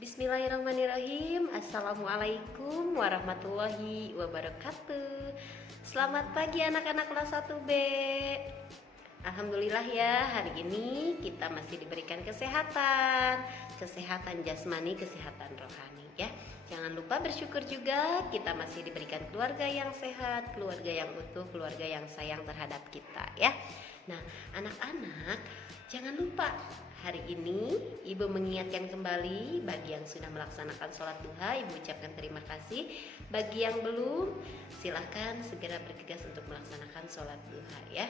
Bismillahirrahmanirrahim. Assalamualaikum warahmatullahi wabarakatuh. Selamat pagi anak-anak kelas 1B. Alhamdulillah ya, hari ini kita masih diberikan kesehatan jasmani, kesehatan rohani ya. Jangan lupa bersyukur juga, kita masih diberikan keluarga yang sehat, keluarga yang utuh, keluarga yang sayang terhadap kita ya. Nah, anak-anak jangan lupa, hari ini Ibu mengingatkan kembali bagi yang sudah melaksanakan sholat duha, Ibu ucapkan terima kasih. Bagi yang belum, silahkan segera bergegas untuk melaksanakan sholat duha ya.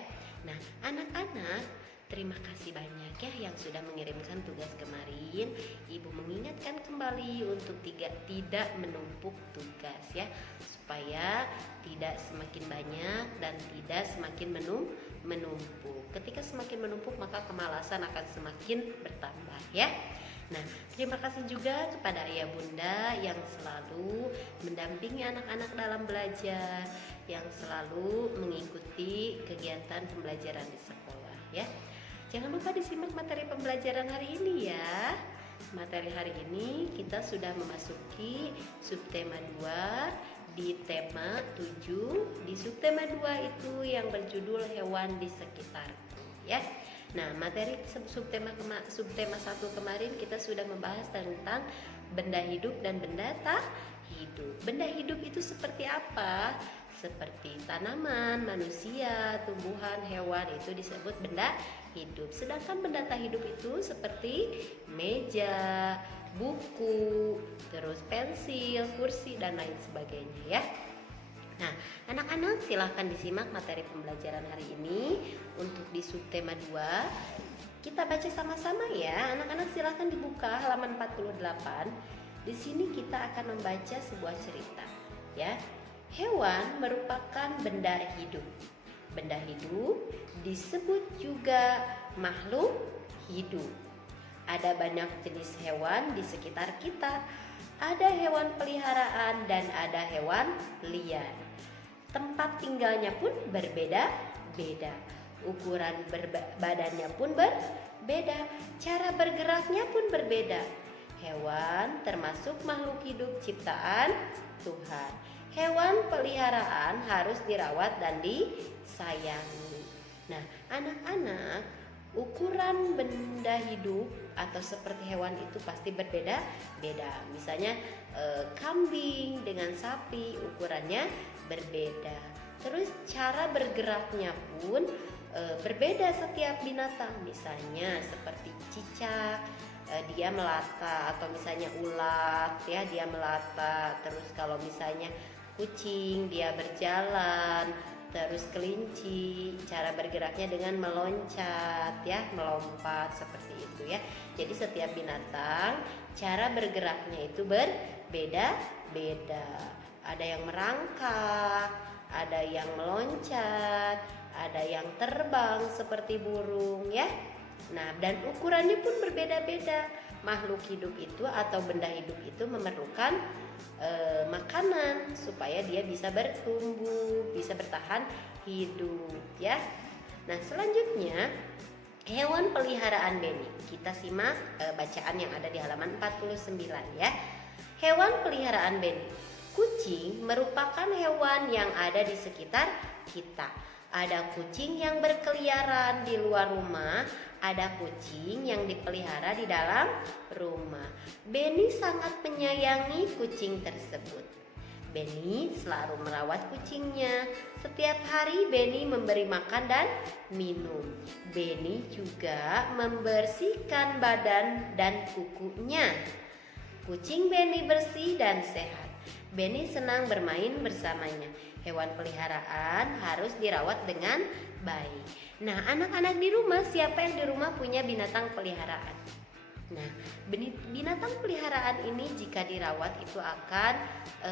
Nah, anak-anak, terima kasih banyak ya yang sudah mengirimkan tugas kemarin. Ibu mengingatkan kembali untuk tidak menumpuk tugas ya, supaya tidak semakin banyak dan tidak semakin menumpuk. Ketika semakin menumpuk maka kemalasan akan semakin bertambah ya. Nah, terima kasih juga kepada ayah bunda yang selalu mendampingi anak-anak dalam belajar, yang selalu mengikuti kegiatan pembelajaran di sekolah ya. Jangan lupa disimak materi pembelajaran hari ini ya. Materi hari ini kita sudah memasuki subtema 2 di tema 7. Di subtema 2 itu yang berjudul hewan di sekitarku ya. Nah, materi subtema 1 kemarin kita sudah membahas tentang benda hidup dan benda tak hidup. Benda hidup itu seperti apa? Seperti tanaman, manusia, tumbuhan, hewan, itu disebut benda hidup. Sedangkan benda tak hidup itu seperti meja, buku, terus pensil, kursi, dan lain sebagainya ya. Nah, anak-anak silahkan disimak materi pembelajaran hari ini. Untuk di subtema 2 kita baca sama-sama ya. Anak-anak silahkan dibuka halaman 48. Di sini kita akan membaca sebuah cerita ya. Hewan merupakan benda hidup. Benda hidup disebut juga makhluk hidup. Ada banyak jenis hewan di sekitar kita. Ada hewan peliharaan dan ada hewan liar. Tempat tinggalnya pun berbeda-beda. Ukuran badannya pun berbeda. Cara bergeraknya pun berbeda. Hewan termasuk makhluk hidup ciptaan Tuhan. Hewan peliharaan harus dirawat dan disayangi. Nah, anak-anak, ukuran benda hidup atau seperti hewan itu pasti berbeda-beda. Misalnya kambing dengan sapi ukurannya berbeda. Terus cara bergeraknya pun berbeda setiap binatang. Misalnya seperti cicak, dia melata, atau misalnya ulat ya, dia melata. Terus kalau misalnya kucing dia berjalan. Terus kelinci cara bergeraknya dengan meloncat ya, melompat seperti itu ya. Jadi setiap binatang cara bergeraknya itu berbeda-beda. Ada yang merangkak, ada yang meloncat, ada yang terbang seperti burung ya. Nah, dan ukurannya pun berbeda-beda. Makhluk hidup itu atau benda hidup itu memerlukan makanan supaya dia bisa bertumbuh, bisa bertahan hidup ya. Nah, selanjutnya hewan peliharaan Beni. Kita simak bacaan yang ada di halaman 49 ya. Hewan peliharaan Beni. Kucing merupakan hewan yang ada di sekitar kita. Ada kucing yang berkeliaran di luar rumah, ada kucing yang dipelihara di dalam rumah. Beni sangat menyayangi kucing tersebut. Beni selalu merawat kucingnya. Setiap hari Beni memberi makan dan minum. Beni juga membersihkan badan dan kukunya. Kucing Beni bersih dan sehat. Beni senang bermain bersamanya. Hewan peliharaan harus dirawat dengan baik. Nah, anak-anak di rumah, siapa yang di rumah punya binatang peliharaan? Nah, binatang peliharaan ini jika dirawat itu akan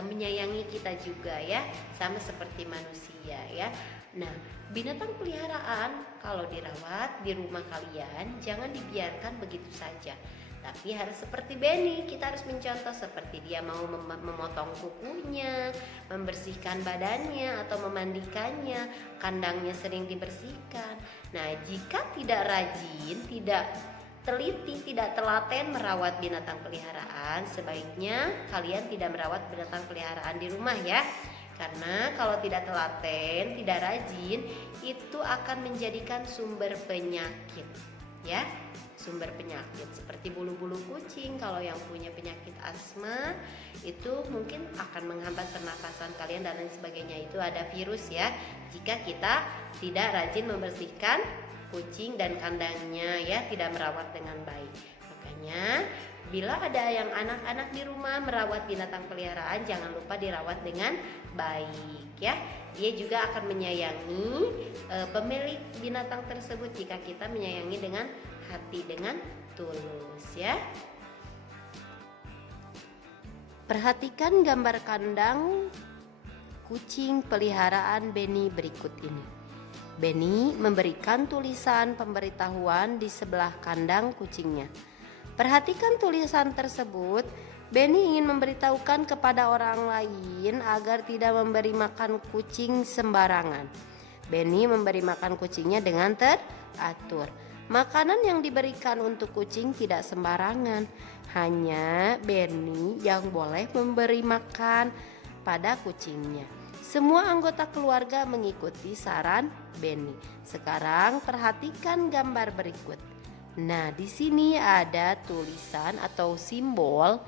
menyayangi kita juga ya, sama seperti manusia ya. Nah, binatang peliharaan kalau dirawat di rumah kalian jangan dibiarkan begitu saja. Tapi harus seperti Beni, kita harus mencontoh seperti dia mau memotong kukunya, membersihkan badannya atau memandikannya, kandangnya sering dibersihkan. Nah, jika tidak rajin, tidak teliti, tidak telaten merawat binatang peliharaan, sebaiknya kalian tidak merawat binatang peliharaan di rumah ya. Karena kalau tidak telaten, tidak rajin, itu akan menjadikan sumber penyakit ya. Sumber penyakit seperti bulu-bulu kucing. Kalau yang punya penyakit asma itu mungkin akan menghambat pernafasan kalian dan lain sebagainya. Itu ada virus ya, jika kita tidak rajin membersihkan kucing dan kandangnya ya, tidak merawat dengan baik. Makanya bila ada yang anak-anak di rumah merawat binatang peliharaan, jangan lupa dirawat dengan baik ya. Dia juga akan menyayangi pemilik binatang tersebut jika kita menyayangi dengan hati, dengan tulus ya. Perhatikan gambar kandang kucing peliharaan Benny berikut ini. Benny memberikan tulisan pemberitahuan di sebelah kandang kucingnya. Perhatikan tulisan tersebut. Benny ingin memberitahukan kepada orang lain agar tidak memberi makan kucing sembarangan. Benny memberi makan kucingnya dengan teratur. Makanan yang diberikan untuk kucing tidak sembarangan. Hanya Benny yang boleh memberi makan pada kucingnya. Semua anggota keluarga mengikuti saran Benny. Sekarang perhatikan gambar berikut. Nah, di sini ada tulisan atau simbol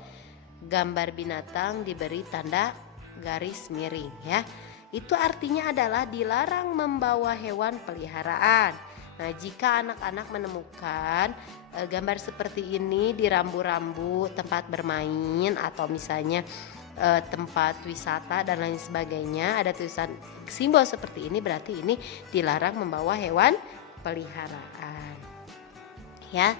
gambar binatang diberi tanda garis miring ya. Itu artinya adalah dilarang membawa hewan peliharaan. Nah, jika anak-anak menemukan gambar seperti ini di rambu-rambu tempat bermain atau misalnya tempat wisata dan lain sebagainya, ada tulisan simbol seperti ini, berarti ini dilarang membawa hewan peliharaan. Ya.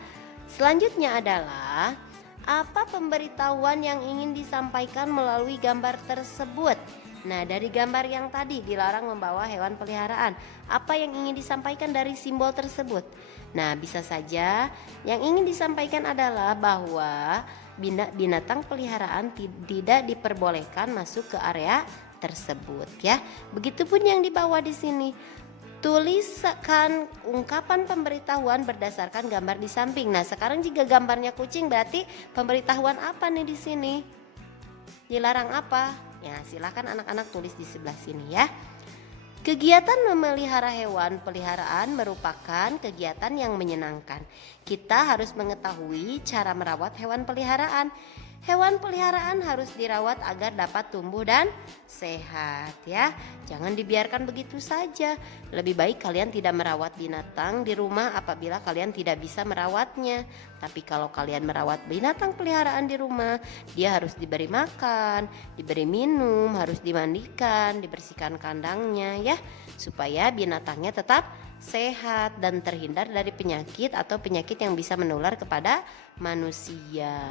Selanjutnya adalah apa pemberitahuan yang ingin disampaikan melalui gambar tersebut? Nah, dari gambar yang tadi dilarang membawa hewan peliharaan, apa yang ingin disampaikan dari simbol tersebut? Nah, bisa saja yang ingin disampaikan adalah bahwa binatang peliharaan tidak diperbolehkan masuk ke area tersebut ya. Begitupun yang dibawa di sini. Tuliskan ungkapan pemberitahuan berdasarkan gambar di samping. Nah, sekarang jika gambarnya kucing, berarti pemberitahuan apa nih di sini? Dilarang apa? Ya, silakan anak-anak tulis di sebelah sini ya. Kegiatan memelihara hewan peliharaan merupakan kegiatan yang menyenangkan. Kita harus mengetahui cara merawat hewan peliharaan. Hewan peliharaan harus dirawat agar dapat tumbuh dan sehat ya. Jangan dibiarkan begitu saja. Lebih baik kalian tidak merawat binatang di rumah apabila kalian tidak bisa merawatnya. Tapi kalau kalian merawat binatang peliharaan di rumah, dia harus diberi makan, diberi minum, harus dimandikan, dibersihkan kandangnya ya, supaya binatangnya tetap sehat dan terhindar dari penyakit atau penyakit yang bisa menular kepada manusia.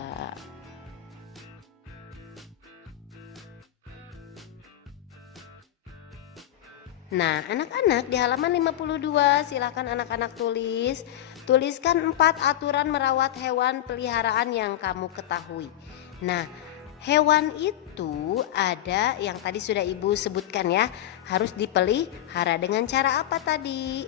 Nah, anak-anak di halaman 52 silakan anak-anak tuliskan 4 aturan merawat hewan peliharaan yang kamu ketahui. Nah, hewan itu ada yang tadi sudah Ibu sebutkan ya, harus dipelihara dengan cara apa tadi?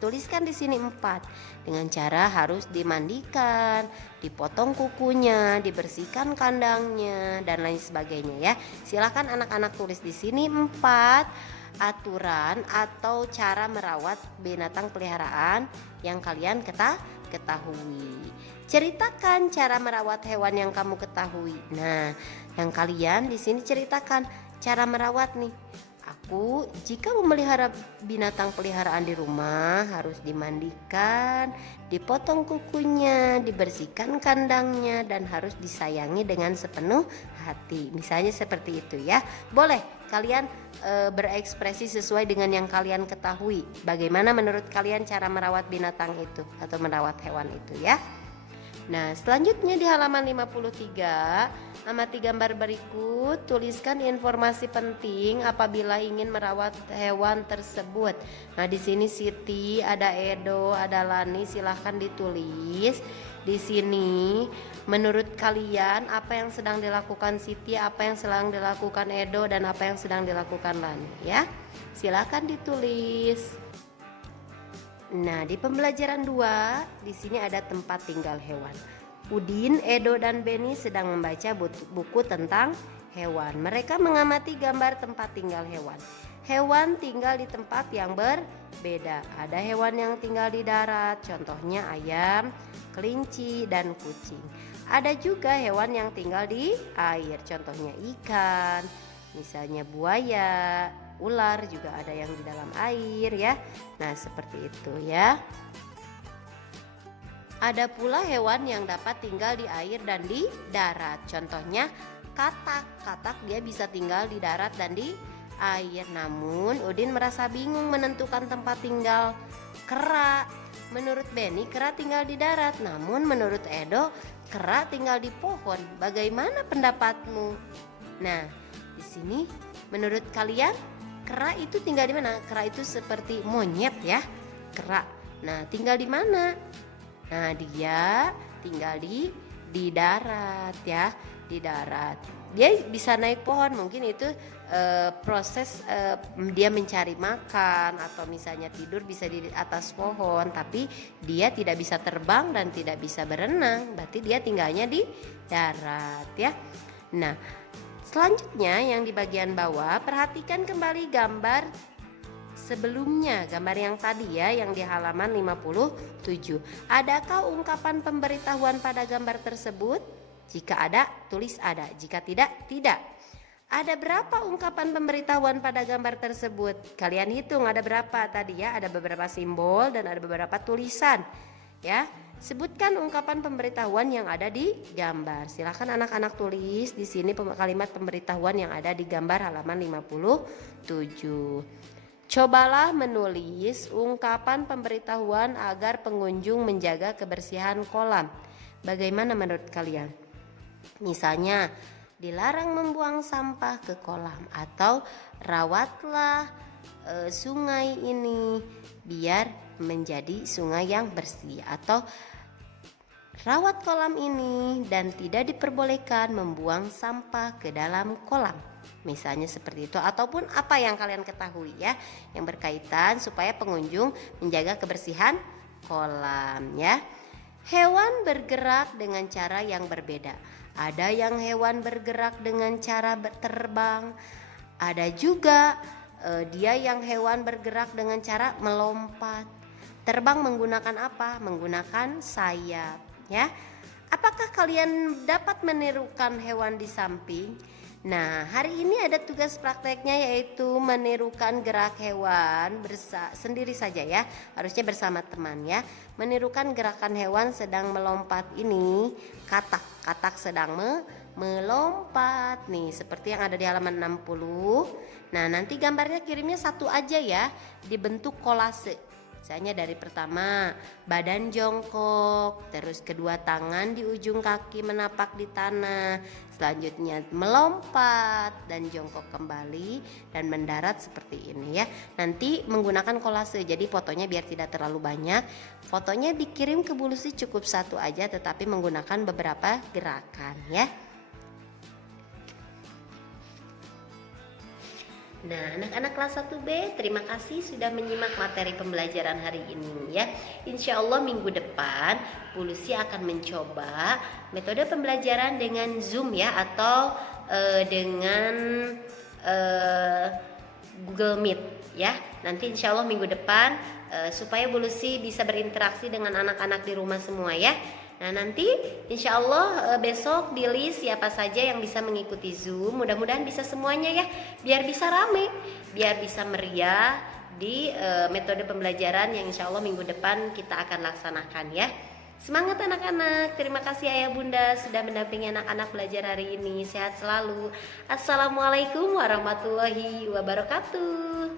Tuliskan di sini 4. Dengan cara harus dimandikan, dipotong kukunya, dibersihkan kandangnya dan lain sebagainya ya. Silakan anak-anak tulis di sini 4 aturan atau cara merawat binatang peliharaan yang kalian ketahui. Ceritakan cara merawat hewan yang kamu ketahui. Nah, yang kalian di sini ceritakan cara merawat nih. Jika memelihara binatang peliharaan di rumah harus dimandikan, dipotong kukunya, dibersihkan kandangnya dan harus disayangi dengan sepenuh hati. Misalnya seperti itu ya. Boleh kalian berekspresi sesuai dengan yang kalian ketahui. Bagaimana menurut kalian cara merawat binatang itu atau merawat hewan itu ya. Nah, selanjutnya di halaman 53, amati gambar berikut, tuliskan informasi penting apabila ingin merawat hewan tersebut. Nah, di sini Siti, ada Edo, ada Lani, silahkan ditulis. Di sini menurut kalian apa yang sedang dilakukan Siti, apa yang sedang dilakukan Edo, dan apa yang sedang dilakukan Lani ya. Silahkan ditulis. Nah, di pembelajaran 2 di sini ada tempat tinggal hewan. Udin, Edo, dan Beni sedang membaca buku tentang hewan. Mereka mengamati gambar tempat tinggal hewan. Hewan tinggal di tempat yang berbeda. Ada hewan yang tinggal di darat, contohnya ayam, kelinci, dan kucing. Ada juga hewan yang tinggal di air, contohnya ikan, misalnya buaya, ular juga ada yang di dalam air ya. Nah, seperti itu ya. Ada pula hewan yang dapat tinggal di air dan di darat. Contohnya katak. Katak dia bisa tinggal di darat dan di air. Namun Udin merasa bingung menentukan tempat tinggal kera. Menurut Beni, kera tinggal di darat. Namun menurut Edo, kera tinggal di pohon. Bagaimana pendapatmu? Nah, di sini menurut kalian kera itu tinggal di mana? Kera itu seperti monyet ya, kera. Nah, tinggal di mana? Nah, dia tinggal di darat ya, di darat. Dia bisa naik pohon, mungkin itu proses dia mencari makan atau misalnya tidur bisa di atas pohon, tapi dia tidak bisa terbang dan tidak bisa berenang. Berarti dia tinggalnya di darat ya. Nah, selanjutnya yang di bagian bawah, perhatikan kembali gambar sebelumnya, gambar yang tadi ya, yang di halaman 57. Adakah ungkapan pemberitahuan pada gambar tersebut? Jika ada, tulis ada. Jika tidak, tidak. Ada berapa ungkapan pemberitahuan pada gambar tersebut? Kalian hitung ada berapa tadi ya, ada beberapa simbol dan ada beberapa tulisan ya. Sebutkan ungkapan pemberitahuan yang ada di gambar. Silakan anak-anak tulis di sini kalimat pemberitahuan yang ada di gambar halaman 57. Cobalah menulis ungkapan pemberitahuan agar pengunjung menjaga kebersihan kolam. Bagaimana menurut kalian? Misalnya, dilarang membuang sampah ke kolam, atau rawatlah sungai ini biar menjadi sungai yang bersih, atau rawat kolam ini dan tidak diperbolehkan membuang sampah ke dalam kolam. Misalnya seperti itu, ataupun apa yang kalian ketahui ya yang berkaitan supaya pengunjung menjaga kebersihan kolam ya. Hewan bergerak dengan cara yang berbeda. Ada yang hewan bergerak dengan cara terbang. Ada juga dia yang hewan bergerak dengan cara melompat. Terbang menggunakan apa? Menggunakan sayap ya. Apakah kalian dapat menirukan hewan di samping? Nah, hari ini ada tugas prakteknya yaitu menirukan gerak hewan sendiri saja ya. Harusnya bersama teman ya. Menirukan gerakan hewan sedang melompat ini, katak. Katak sedang melompat nih, seperti yang ada di halaman 60. Nah, nanti gambarnya kirimnya satu aja ya, dibentuk kolase. Misalnya dari pertama badan jongkok, terus kedua tangan di ujung kaki menapak di tanah, selanjutnya melompat dan jongkok kembali dan mendarat seperti ini ya. Nanti menggunakan kolase, jadi fotonya biar tidak terlalu banyak. Fotonya dikirim ke Bu Lucy cukup satu aja, tetapi menggunakan beberapa gerakan ya. Nah, anak-anak kelas 1B, terima kasih sudah menyimak materi pembelajaran hari ini ya. Insya Allah minggu depan Bu Lucy akan mencoba metode pembelajaran dengan Zoom ya, atau dengan Google Meet ya. Nanti insya Allah minggu depan supaya Bu Lucy bisa berinteraksi dengan anak-anak di rumah semua ya. Nah, nanti insya Allah besok di list siapa saja yang bisa mengikuti Zoom. Mudah-mudahan bisa semuanya ya, biar bisa rame, biar bisa meriah di metode pembelajaran yang insya Allah minggu depan kita akan laksanakan ya. Semangat anak-anak, terima kasih Ayah Bunda sudah mendampingi anak-anak belajar hari ini. Sehat selalu. Assalamualaikum warahmatullahi wabarakatuh.